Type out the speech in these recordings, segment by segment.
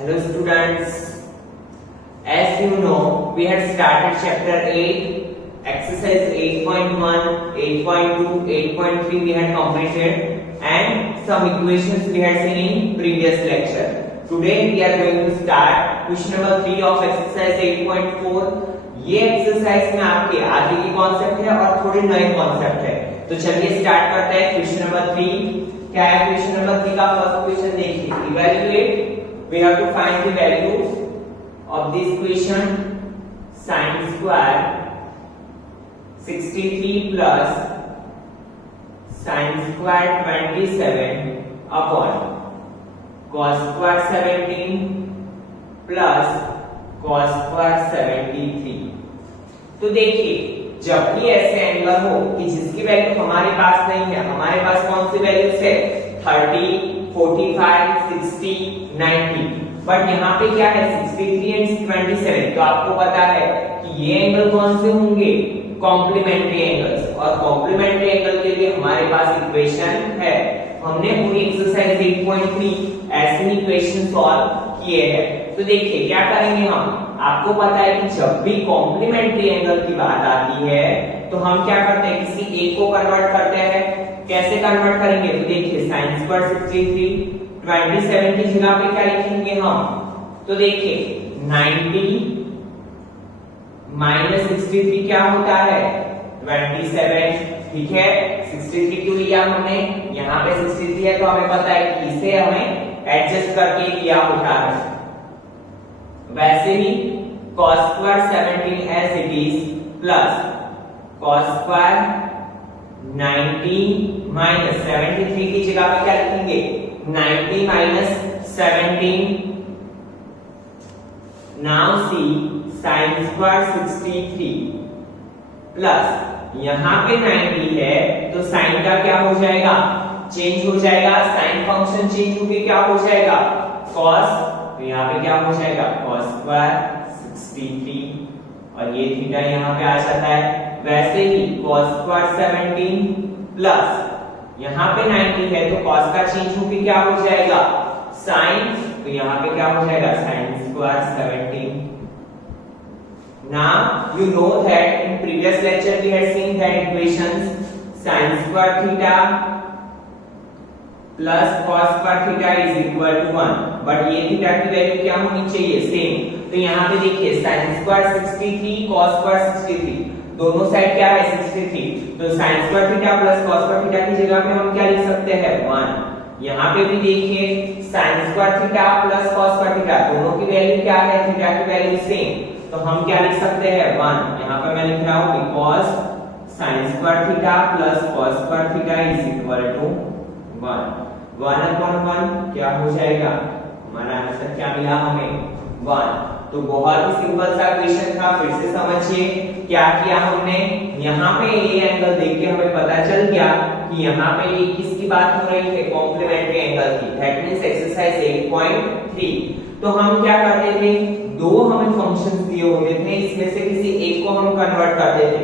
Hello students, as you know we had started chapter 8, exercise 8.1, 8.2, 8.3 we had completed and some equations we had seen in previous lecture. Today we are going to start question number 3 of exercise 8.4. ये exercise में आपके आगे की concept है और थोड़े नए concept है, तो चलिए स्टार्ट करते हैं क्वेश्चन नंबर 3। क्या है क्वेश्चन नंबर 3 का फर्स्ट क्वेश्चन देखिए, evaluate we have to find the value of this equation sin square 63 plus sin square 27 upon cos square 17 plus cos square 73। तो देखिए, जब भी ऐसे एंगल हो कि जिसकी वैल्यू हमारे पास नहीं है, हमारे पास कौन सी वैल्यूज है 30, 45, 60, 90, बट यहाँ पे क्या है 63 एंड 27। तो आपको पता है कि ये एंगल कौन से होंगे, कॉम्प्लीमेंट्री एंगल्स, और कॉम्प्लीमेंट्री एंगल के लिए हमारे पास इक्वेशन है। हमने पूरी एक्सरसाइज 8.3 ऐसे इक्वेशन सॉल्व किए हैं। तो देखिए क्या करेंगे हम, आपको पता है कि जब भी कॉम्प्लीमेंट्री एंगल की बात आती है तो हम क्या करते हैं, किसी एक को कन्वर्ट करते हैं। कैसे कन्वर्ट करेंगे, तो देखिए sin स्क्वायर 63 27 की जगह पे क्या लिखेंगे हम, तो देखिए 90 माइनस 63 क्या होता है 27, ठीक है। 63 क्यों लिया हमने, यहाँ पे 63 है तो हमें पता है कि इसे हमें एडजस्ट करके लिया होता है। वैसे ही cos square 17 as it is plus cos square 90 minus 73 की जगह पे क्या लिखेंगे 90 minus 17। Now see sin square 63 plus यहाँ पे 90 है तो sin का क्या हो जाएगा, चेंज हो जाएगा, sin फंक्शन चेंज होके क्या हो जाएगा cos, तो यहाँ पे क्या हो जाएगा cos स्क्वायर 63 और ये थीटा यहाँ पे आ जाता है। वैसे ही cos स्क्वायर 17 प्लस यहाँ पे 90 है तो cos का चेंज होके क्या हो जाएगा sin, तो यहाँ पे क्या हो जाएगा sin square 17। Now you know that in previous lecture we had seen that equations sin square theta plus cos square theta is equal to 1, but ये थीटा की वैल्यू क्या होनी चाहिए सेम। तो यहाँ पे देखिए sin स्क्वायर 63 cos स्क्वायर 63, दोनों साइड क्या है 63, तो sin square theta plus cos square theta की जगह पे हम क्या लिख सकते हैं 1। यहाँ पे भी देखिए sin square theta plus cos square theta, दोनों की वैल्यू क्या है, थीटा की वैल्यू सेम, तो हम क्या लिख सकते हैं 1। यहाँ पे मैं लिख रहा हूँ because sin square theta plus cos square theta is equal to 1। 1/1 क्या हो जाएगा, हमारा आंसर क्या मिला हमें 1। तो बहुत ही सिंपल सा क्वेश्चन था, फिर से समझिए क्या किया हमने। यहाँ पे ये एंगल देख के हमें पता चल गया कि यहाँ पे ये किसकी बात हो रही है, कॉम्प्लीमेंट्री एंगल की। That means exercise 8.3। तो हम क्या करते थे, दो हमें फंक्शंस दिए होते थे, इसमें से किसी एक को हम कन्वर्ट करते थे।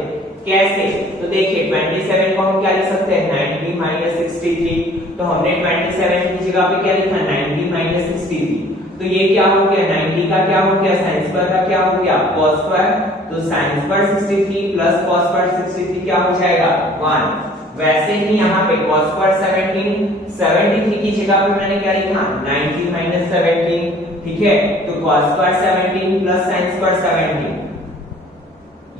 कैसे, तो देखिए 27 को हम क्या लिख सकते हैं 90 माइनस 63, तो हमने 27 की जगह पे क्या लिखा 90 माइनस 63, तो ये क्या हो गया 90 का क्या हो गया sin स्क्वायर का क्या हो गया cos स्क्वायर, तो sin square 63 plus cos square 63 क्या हो जाएगा 1। वैसे ही यहाँ पे cos स्क्वायर 73 की जगह पे मैंने क्या लिखा 90 माइनस 17, ठीक है। तो cos square 17 plus sin square 17,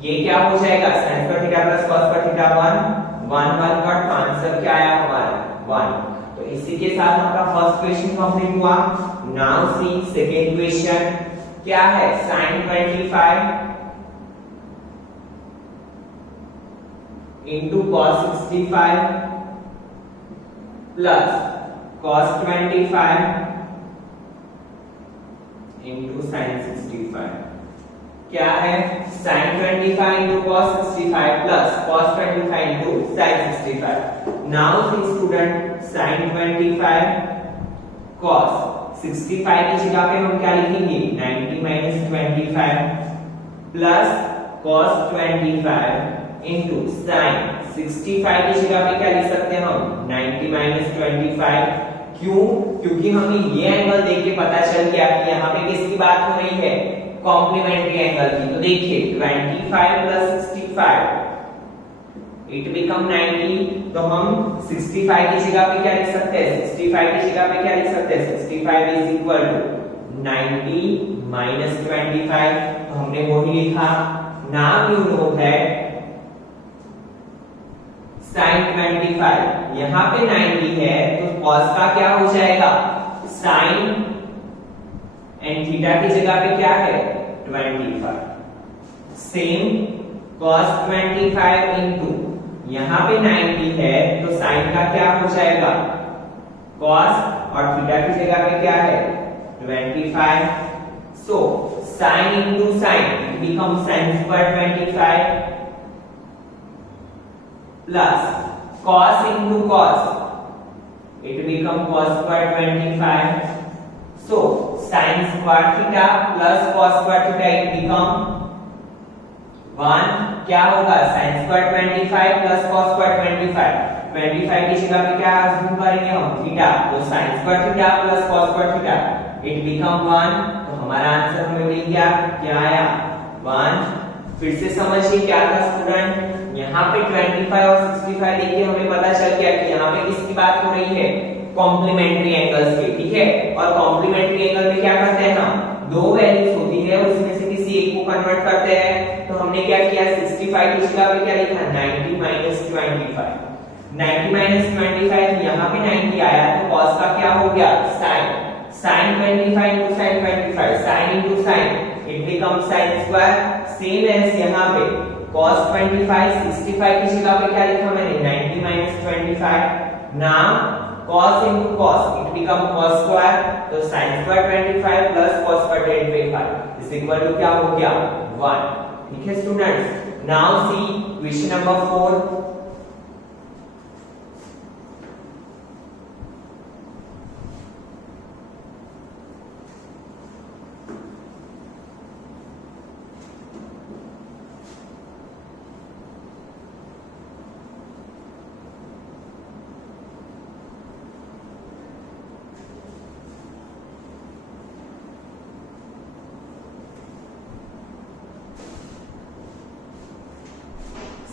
ये क्या हो जाएगा sin square theta plus cos square theta 1 cut, तो आंसर क्या आया हमारा 1। तो इसी के साथ आपका फर्स्ट क्वेश्चन कंप्लीट हुआ। नाउ सी सेकंड क्वेश्चन, क्या है sin 25 into cos 65 plus cos 25 into sin 65। क्या है sin 25 into cos 65 plus cos 25 into sin 65। now see student sin 25 cos 65 की जगह पे हम क्या लिखेंगे 90 minus 25 plus cos 25 into sin 65 की जगह पे क्या लिख सकते हैं हम 90 माइनस 25, क्यों? क्योंकि हमें ये एंगल देख के पता चल गया कि यहाँ पे किसकी बात हो रही है, कॉम्प्लीमेंट्री एंगल की। तो देखिए 25 प्लस 65 इट बिकम 90। तो हम 65 की जगह पे क्या लिख सकते हैं, 65 की जगह पे क्या लिख सकते हैं, 65 इज इक्वल टू 90 माइनस 25। तो हमने वो ही लिखा। Now you know that sin 25 यहाँ पे 90 है तो cos का क्या हो जाएगा, sin एंड थीटा की जगह पे क्या है 25। सेम cos 25 इनटू यहाँ पे 90 है तो sin का क्या हो जाएगा cos और थीटा की जगह पे क्या है 25। सो sin into sin it become sin square 25 plus cos into cos it become cos square 25। so sin square theta plus cos square theta it become 1। क्या होगा sin square 25 plus cos square 25। 25 की जगह पे क्या अज्यूम करेंगे हम theta, तो sin square theta plus cos square theta it become 1। तो हमारा आंसर हमें मिल गया, क्या आया 1। फिर से समझिए क्या था स्टूडेंट, यहाँ पे 25 और 65 देखिए हमें पता चल गया कि यहाँ पे किसकी बात हो रही है, कॉम्प्लीमेंट्री एंगल्स की, ठीक है। और कॉम्प्लीमेंट्री एंगल में क्या करते हैं हम, दो वैल्यूज होती है उसमें से किसी एक को कन्वर्ट करते हैं। तो हमने क्या किया, 65 की जगह पे क्या लिखा 90 माइनस 25। 90 माइनस 25 यहाँ पे 90 आया तो cos का क्या हो गया sin। sin 25 into sin 25 sin into sin it becomes sin square। Same as यहाँ पे cos 25 65 की जगह पे क्या लिखा मैंने 90 minus 25। Now cos into cos it become cos square। तो sin square 25 plus cos square 25 is equal to क्या हो गया 1। ठीक है students. Now see question number 4।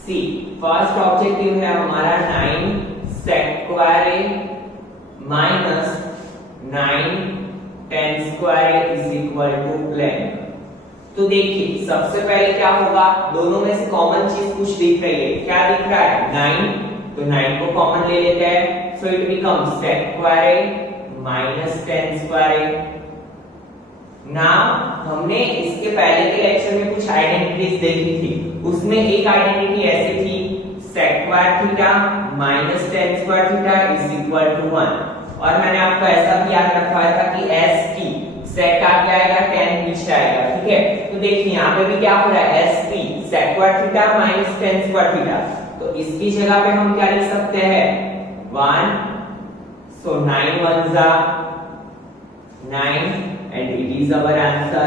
See first objective है हमारा 9 sec square a minus 9 tan square a is equal to blank. तो देखिए सबसे पहले क्या होगा, दोनों में से कॉमन चीज कुछ दिख रही है, क्या दिख रहा है 9। तो 9 को कॉमन ले लेते हैं, so it becomes sec square a minus tan square a। Now हमने इसके पहले के लेक्चर में कुछ आइडेंटिटीज देखी थी, उसमें एक आइडेंटिटी ऐसी थी sec square theta minus tan square theta is equal to 1। और मैंने आपको ऐसा भी याद रखवाया था कि s की sec आगे आएगा tan पीछे आएगा, ठीक है। तो देखिए यहाँ पे भी क्या हो रहा है sp sec square theta minus tan square theta, तो इसकी जगह पे हम क्या लिख सकते हैं 1। सो 9 1 जा 9 and it is our answer।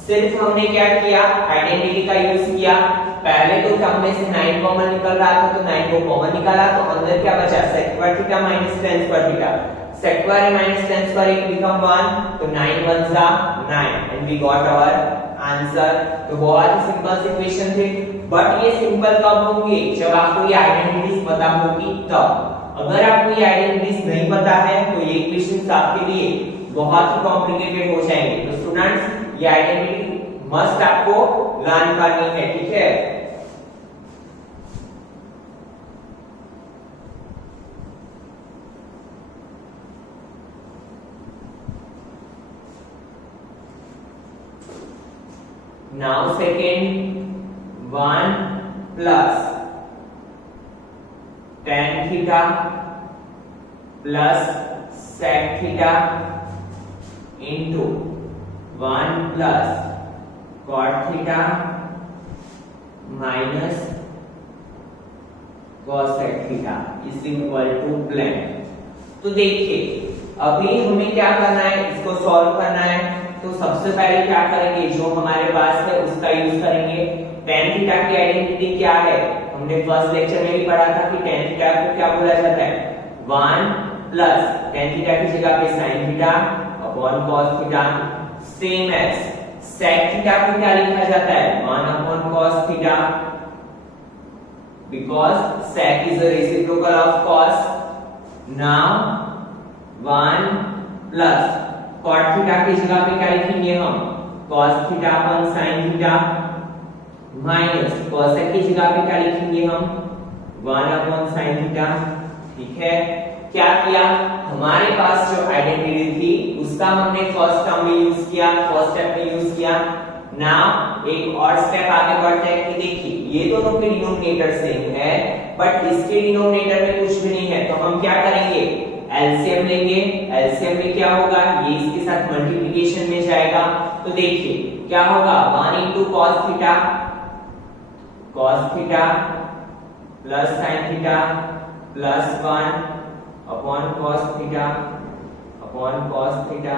सिर्फ हमने क्या किया, आइडेंटिटी का यूज किया। पहले तो टर्म में से 9 कॉमन निकल रहा था तो 9 को कॉमन निकाला, तो अंदर क्या बचा sec square theta minus tan square theta. sec square minus tan square it become 1, तो 9 1 जा 9 and we got our answer. तो बहुत ही सिंपल सी क्वेश्चन थे, बट ये सिंपल कब होंगे, जब आपको ये आइडेंटिटीज पता होगी तब। अगर आपको ये आइडेंटिटीज नहीं पता है तो ये क्वेश्चंस आपके लिए बहुत ही कॉम्प्लिकेटेड हो जाएंगे। तो स्टूडेंट्स ये आइडेंटिटी मस्ट आपको लर्न करनी है, ठीक है। Now second 1 plus tan theta plus sec theta into 1 plus cot theta minus cosec theta is equal to plan। तो देखिए अभी हमें क्या करना है, इसको सॉल्व करना है। तो सबसे पहले क्या करेंगे, जो हमारे पास है उसका यूज करेंगे। tan थीटा की आइडेंटिटी क्या है, हमने फर्स्ट लेक्चर में भी पढ़ा था कि tan थीटा को क्या बोला जाता है 1 प्लस tan थीटा की जगह पे sin theta upon cos theta same as sec theta को क्या लिखा जाता है 1 upon cos theta because sec is a reciprocal of cos. Now 1 plus cot theta की जगह पे क्या लिखेंगे हम cos theta upon sin theta minus cosec की जगह पे क्या लिखेंगे हम 1 अपॉन sin थीटा। ठीक है, क्या किया हमारे पास जो आइडेंटिटी थी उसका हमने फर्स्ट टर्म में यूज किया, फर्स्ट स्टेप में यूज किया। नाउ एक और स्टेप आगे बढ़ते हैं कि देखिए ये दोनों के डिनोमिनेटर सेम है बट इसके डिनोमिनेटर में कुछ भी नहीं है, तो हम क्या करेंगे एलसीएम लेंगे। एलसीएम में क्या होगा ये इसके साथ मल्टीप्लिकेशन में जाएगा, तो देखिए क्या होगा 1 into cos theta plus sin theta plus 1 upon cos theta upon cos theta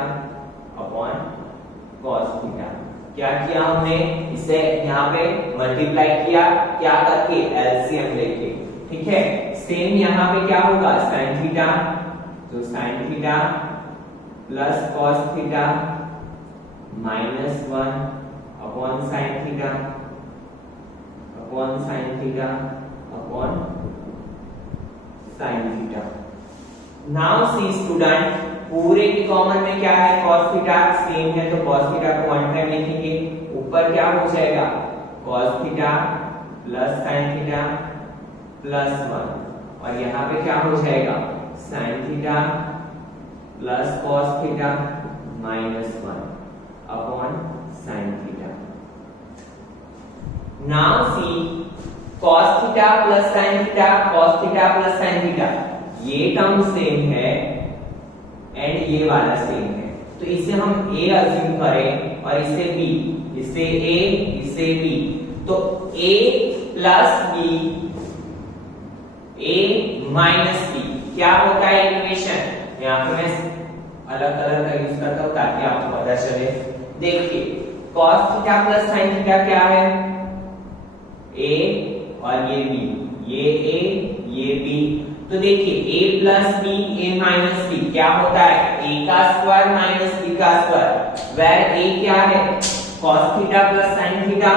upon cos theta. क्या किया हमने इसे यहाँ पे मल्टीप्लाई किया क्या करके एलसीएम लेके। ठीक है, सेम यहाँ पे क्या होगा sin थीटा, तो sin theta plus cos theta minus 1 upon sin theta upon sin theta upon sin theta. Now see student पूरे के कॉमन में क्या है cos थीटा सेम है, तो cos थीटा को 1 टाइम लिखेंगे, ऊपर क्या हो जाएगा cos theta plus sin theta plus 1 और यहाँ पे क्या हो जाएगा sin theta plus cos theta minus 1 upon sin theta. Now see cos theta plus sin theta cos theta plus sin theta ये टर्म सेम है एंड ये वाला सेम है, तो इसे हम a अज्यूम करें और इसे b, इसे a इसे b, तो a plus b a minus b क्या होता है इक्वेशन। यहाँ पे मैं अलग कलर का यूज करता हूँ ताकि आपको पता चले। देखिए cos theta plus sin theta क्या है a और ये b, ये a ये b, तो देखिए a plus b a minus b क्या होता है a का स्क्वायर माइनस b का स्क्वायर, वेर a क्या है cos theta plus sin theta,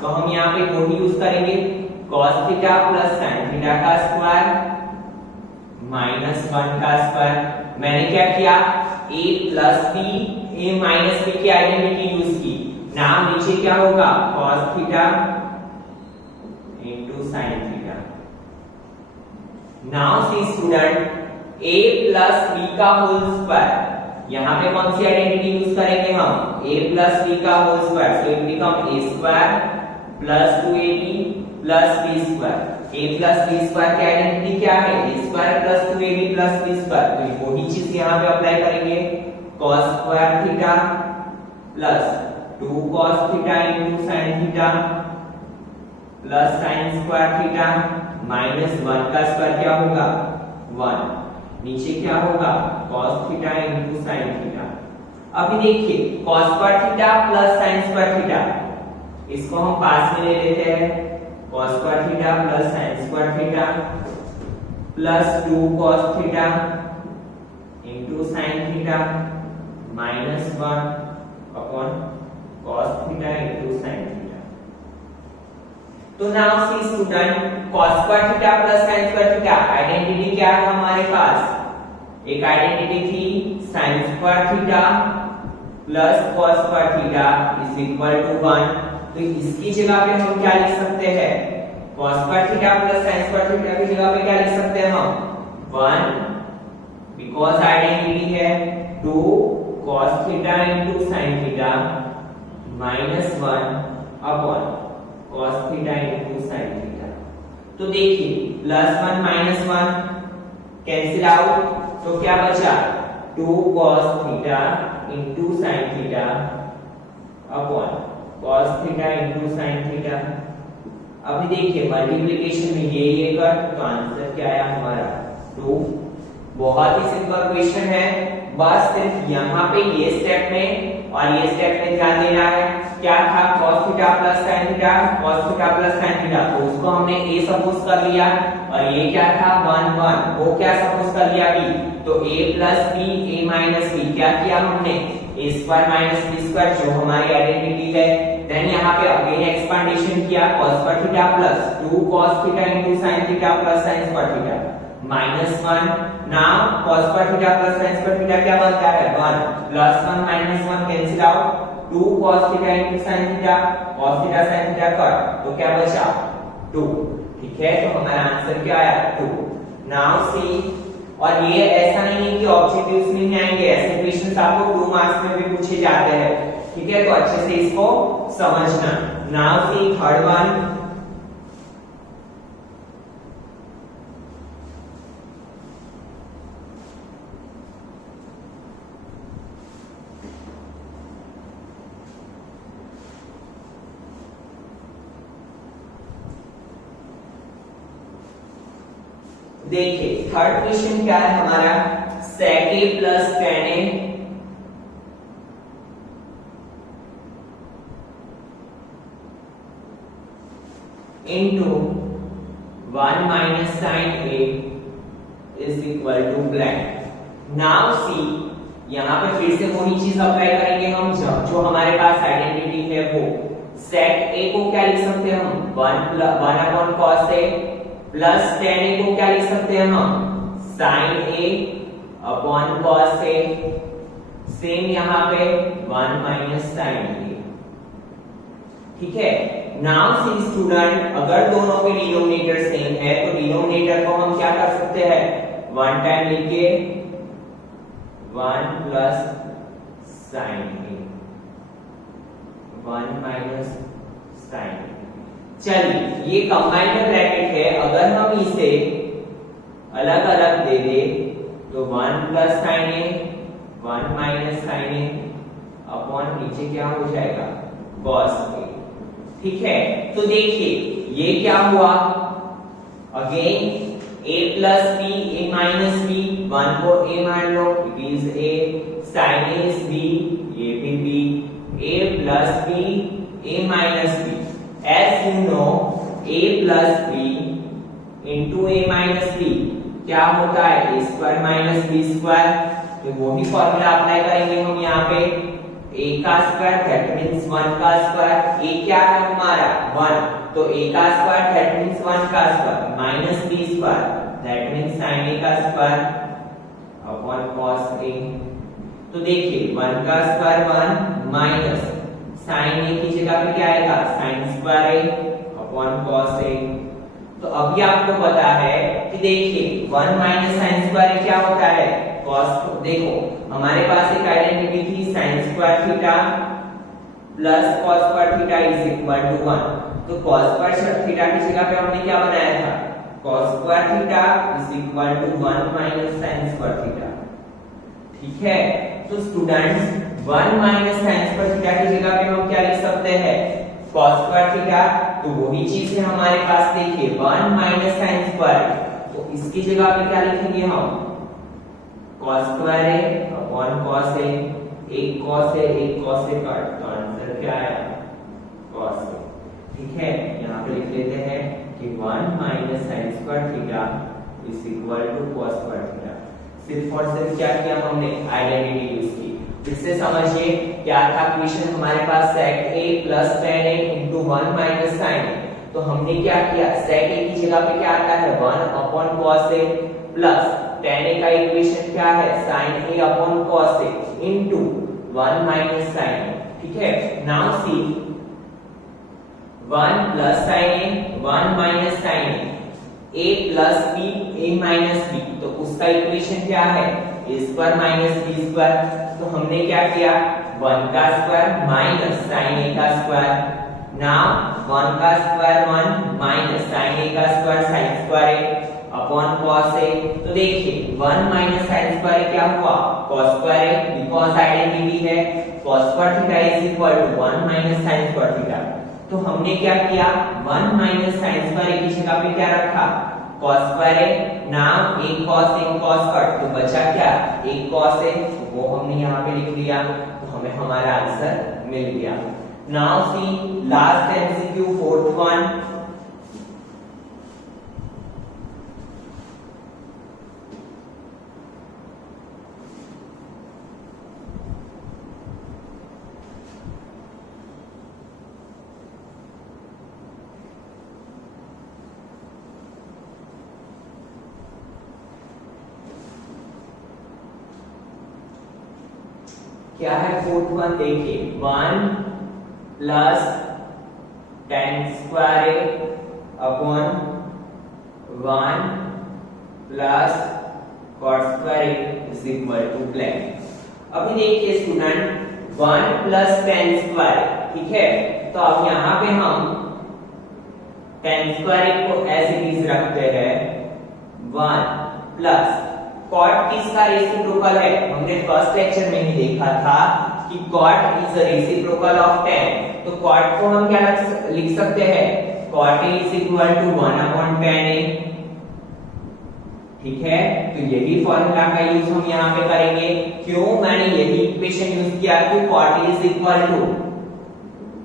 तो हम यहाँ पे वही यूज करेंगे cos theta plus sin theta का स्क्वायर माइनस 1 का स्क्वायर। मैंने क्या किया a plus b a minus b की आइडेंटिटी यूज की। नाम नीचे क्या होगा cos theta into sin theta. Now see student a plus b का होल स्क्वायर, यहाँ पे कौन सी आइडेंटिटी यूज करेंगे हम a प्लस b का whole square, so it become a square plus 2ab plus b square. a plus b square की identity क्या है a square plus 2ab plus b square, तो वही चीज यहाँ पे अप्लाई करेंगे cos square theta plus 2 cos theta into sin theta plus sin square theta minus 1 का स्क्वायर क्या होगा 1, नीचे क्या होगा cos theta into sin theta. अभी देखिए cos square theta plus sin square theta, इसको हम पास में ले लेते हैं cos square theta plus sin square theta plus 2 cos theta into sin theta minus 1 upon cos theta into sin theta. तो now see student cos square theta plus sin square theta identity क्या है हमारे पास, एक identity थी sin square theta plus cos square theta is equal to 1, तो इसकी जगह पे हम क्या लिख सकते हैं cos square theta plus sin square theta की जगह पे क्या लिख सकते हैं हम 1 बिकॉज़ आइडेंटिटी है 2 cos theta into sin theta minus 1 upon cos theta into sin theta. तो देखिए प्लस 1 माइनस 1 कैंसिल आउट, तो क्या बचा 2 cos theta into sin theta upon cos theta into sin theta. अभी देखिए मल्टीप्लिकेशन में ये कर, तो आंसर क्या आया हमारा 2 बहुत ही सिंपल क्वेश्चन है, बस सिर्फ यहाँ पे ये स्टेप में और ये स्टेप में ध्यान देना है। क्या था cos theta plus sin theta, cos theta plus sin theta, तो उसको हमने a सपोज कर लिया, और ये क्या था 1 1, वो क्या सपोज कर लिया b, तो a plus b a minus b, क्या किया हमने a square minus b square, जो हमारी आइडेंटिटी है। देन यहाँ पे अगेन एक्सपांडेशन किया, cos square theta plus 2 cos theta into sin theta plus sin square theta minus 1। Now cos square theta plus sin square theta क्या बनता है 1, plus 1 minus 1 cancel out, 2 cos theta into sin theta, cos theta sin theta cut, तो क्या बचा 2। ठीक है, तो हमारा आंसर क्या आया 2। नाउ सी, और ये ऐसा नहीं है कि ऑब्जेक्टिव्स में ही आएंगे, ऐसे क्वेश्चंस आपको 2 मार्क्स में भी पूछे जाते हैं। ठीक है, तो अच्छे से इसको समझना। नाउ सी थर्ड वन, देखिए थर्ड क्वेश्चन क्या है हमारा, sec a plus tan a into 1 minus sin a is equal to blank। now see, यहाँ पे फिर से वही चीज अप्लाई करेंगे हम, जो हमारे पास आइडेंटिटी है वो। sec a को क्या लिख सकते हैं हम 1 upon cos a plus tan a को क्या लिख सकते हैं हम sin a upon cos a, same यहाँ पे 1 माइनस sin a। ठीक है, नाउ सी स्टूडेंट, अगर दोनों के डिनोमिनेटर सेम है तो डिनोमिनेटर को हम क्या कर सकते हैं 1 टाइम लिखे 1 plus sin a 1 minus sin a। चलिए ये कंबाइंड ब्रैकेट है, अगर हम इसे अलग अलग दे दे तो 1 plus sin a 1 minus sin a upon नीचे क्या हो जाएगा cos a। ठीक है, तो देखिए ये क्या हुआ, again a plus b a minus b, 1 को a मान लो, it is a, sin a is b, ये भी b, a plus b a minus b। as you know a plus b into a minus b क्या होता है a square minus b square, तो वो भी फॉर्मूला अप्लाई करेंगे हम यहाँ पे, a का स्क्वायर दैट मींस 1 का स्क्वायर, a क्या है हमारा 1, तो a का स्क्वायर दैट मींस 1 का square minus b square that means sin a का स्क्वायर अपॉन cos a। तो देखिए 1 का स्क्वायर 1 माइनस sin a की जगह पे क्या आएगा sin square a upon cos a। तो अभी आपको पता है कि देखिए 1 माइनस sin स्क्वायर a क्या होता है cos, देखो हमारे पास एक आइडेंटिटी थी sin square theta plus cos square theta is equal to 1, तो cos स्क्वायर थीटा की जगह पे हमने क्या बनाया था cos square theta is equal to 1 minus sin square theta. ठीक है, तो students 1 minus sin square theta की जगह पे हम क्या लिख सकते हैं cos स्क्वायर थीटा, तो वही चीज है हमारे पास, देखिए 1 माइनस sin स्क्वायर, तो इसकी जगह पे क्या लिखेंगे हम cos square a upon cos a, एक cos a एक cos a काट, तो आंसर क्या आया cos a। ठीक है, यहाँ पे लिख लेते हैं कि 1 minus sin square theta is equal to cos square theta. सिर्फ और सिर्फ क्या किया हमने आइडेंटिटी यूज की। फिर से समझिए क्या था क्वेश्चन हमारे पास sec a plus tan a into 1 minus sin a, तो हमने क्या किया sec a की जगह पे क्या आता है 1 upon cos a plus tan a का इक्वेशन क्या है sin a upon cos a into 1 minus sin a। ठीक है, now see 1 plus sin a 1 minus sin a plus b a minus b, तो उसका इक्वेशन क्या है a square minus b square. तो हमने क्या किया 1 का स्क्वायर माइनस sin a का स्क्वायर, नाउ 1 का स्क्वायर 1 माइनस sin a का square sin square a upon cos a। तो देखिए 1 माइनस sin स्क्वायर क्या हुआ cos square a, because identity है cos square theta is equal to 1 minus sin square theta. तो हमने क्या किया 1 माइनस sin स्क्वायर a की जगह पे क्या रखा cos स्क्वायर है, नाम एक cos कट, तो बचा क्या, एक cos है, वो हमने यहाँ पे लिख लिया, तो हमें हमारा आंसर मिल गया। Now see last MCQ, fourth one. क्या है फोर्थ वन, देखिए 1 plus tan square upon 1 plus cot square is equal to blank. अभी देखिए स्टूडेंट 1 प्लस tan स्क्वायर, ठीक है, तो अब यहाँ पे हम tan स्क्वायर को एज इट इज रखते हैं 1 प्लस cot किसका रेसिप्रोकल है, हमने फर्स्ट लेक्चर में ही देखा था कि cot is a reciprocal of tan, तो cot को हम क्या लिख सकते हैं, cot is equal to 1 upon tan a, ठीक है, तो यही फॉर्मूला का यूज हम यहाँ पे करेंगे। क्यों मैंने यही इक्वेशन यूज किया, कि cot is equal to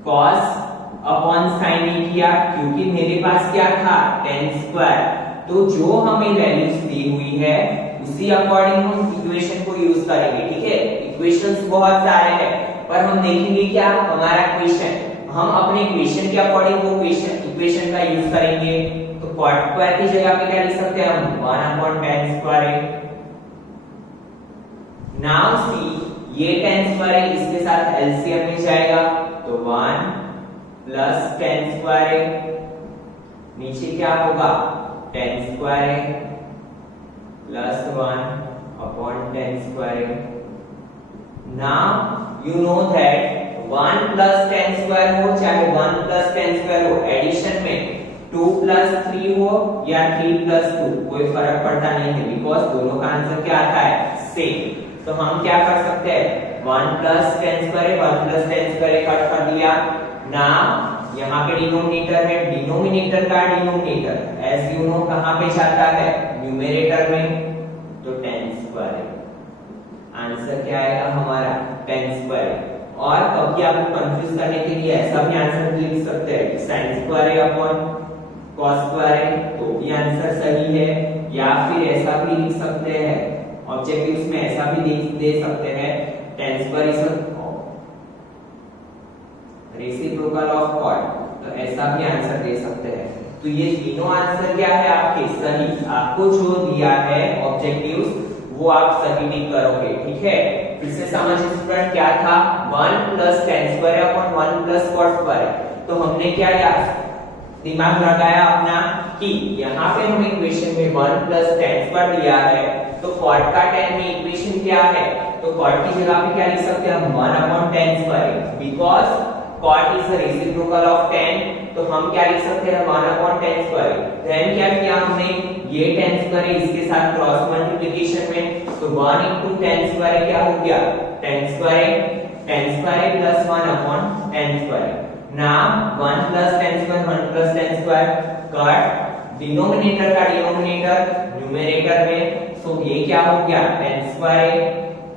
cos upon sin a किया, क्योंकि मेरे पास क्या था tan स्क्वायर, तो जो हमें वैल्यूज दी हुई है उसी अकॉर्डिंग हम इक्वेशन को यूज करेंगे, ठीक है। इक्वेशंस बहुत सारे हैं, पर हम देखेंगे क्या हमारा क्वेश्चन, हम अपने इक्वेशन के अकॉर्डिंग वो इक्वेशन का यूज करेंगे। तो cot स्क्वायर की जगह पे क्या लिख सकते हैं हम 1 upon tan square. Now see ये tan स्क्वायर इसके साथ एलसीएम में जाएगा, तो 1 प्लस tan स्क्वायर, नीचे क्या होगा tan square plus 1 upon tan square. Now you know that 1 plus tan square हो चाहे 1 प्लस tan स्क्वायर हो, एडिशन में 2 प्लस 3 हो या 3 प्लस 2, कोई फर्क पड़ता नहीं है, बिकॉज दोनों का आंसर क्या आता है, सेम। तो हम क्या कर सकते हैं, 1 plus tan square 1 plus tan square cut कर दिया। नाउ यहाँ पे डिनोमिनेटर है, डिनोमिनेटर का डिनोमिनेटर एज यू नो कहां पे जाता है, न्यूमरेटर में, तो tan स्क्वायर। आंसर क्या आएगा हमारा tan स्क्वायर। और कभी आपको कंफ्यूज करने के लिए ऐसा भी आंसर लिख सकते हैं sin square upon cos square, तो भी आंसर सही है। या फिर ऐसा भी लिख सकते हैं, ऑब्जेक्टिव्स में ऐसा भी दे सकते हैं tan square is reciprocal of cot, तो ऐसा भी आंसर दे सकते हैं। तो ये तीनों आंसर क्या है आपके सही, आपको जो दिया है ऑब्जेक्टिव्स वो आप सही टिक करोगे, ठीक है। फिर से समझिए स्टूडेंट, क्या था 1 plus tan square upon 1 plus cot square, तो हमने क्या यार दिमाग लगाया अपना कि यहाँ पे हमें इक्वेशन में 1 प्लस tan स्क्वायर दिया है, तो cot का tan में इक्वेशन क्या है, तो cot की जगह पे क्या लिख सकते हैं हम 1 upon tan square, because cot is a reciprocal of tan, तो हम क्या लिख सकते हैं 1 अपॉन tan स्क्वायर। देन क्या किया हमने, ये tan स्क्वायर इसके साथ क्रॉस मल्टीप्लिकेशन में, तो 1 into tan स्क्वायर क्या हो गया tan square plus 1 upon tan square. Now 1 plus tan square 1 plus tan square cut denominator का डिनोमिनेटर न्यूमरेटर में, सो ये क्या हो गया tan स्क्वायर,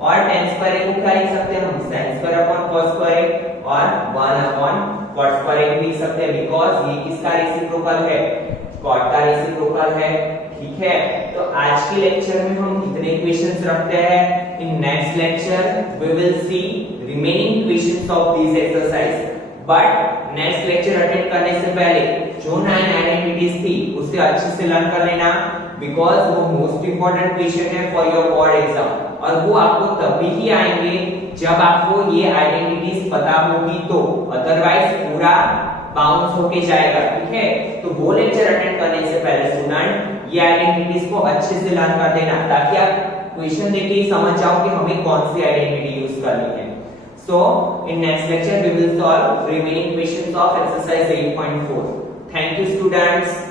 और tan स्क्वायर को क्या लिख सकते हैं हम sin square upon cos square, और 1 अपॉन cot स्क्वायर लिख सकते हैं, बिकॉज ये किसका रेसिप्रोकल है, cot का रेसिप्रोकल है, ठीक है। तो आज के लेक्चर में हम कितने इक्वेशंस रखते हैं, in next lecture we will see remaining equations of this exercise, but next lecture attend करने से पहले जो 9 आइडेंटिटीज थी उसे अच्छे से लर्न कर लेना, बिकॉज वो मोस्ट इंपॉर्टेंट क्वेश्चन है फॉर योर बोर्ड एग्जाम, और वो आपको तभी ही आएंगे जब आपको ये आइडेंटिटीज पता होगी, तो अदरवाइज पूरा बाउंस होके जाएगा, ठीक है। तो वो लेक्चर अटेंड करने से पहले स्टूडेंट ये आइडेंटिटीज को अच्छे से लर्न कर देना, ताकि आप क्वेश्चन देख के समझ जाओ कि हमें कौन सी आइडेंटिटी यूज करनी है। So in next lecture we will solve remaining questions of exercise 8.4। Thank you students.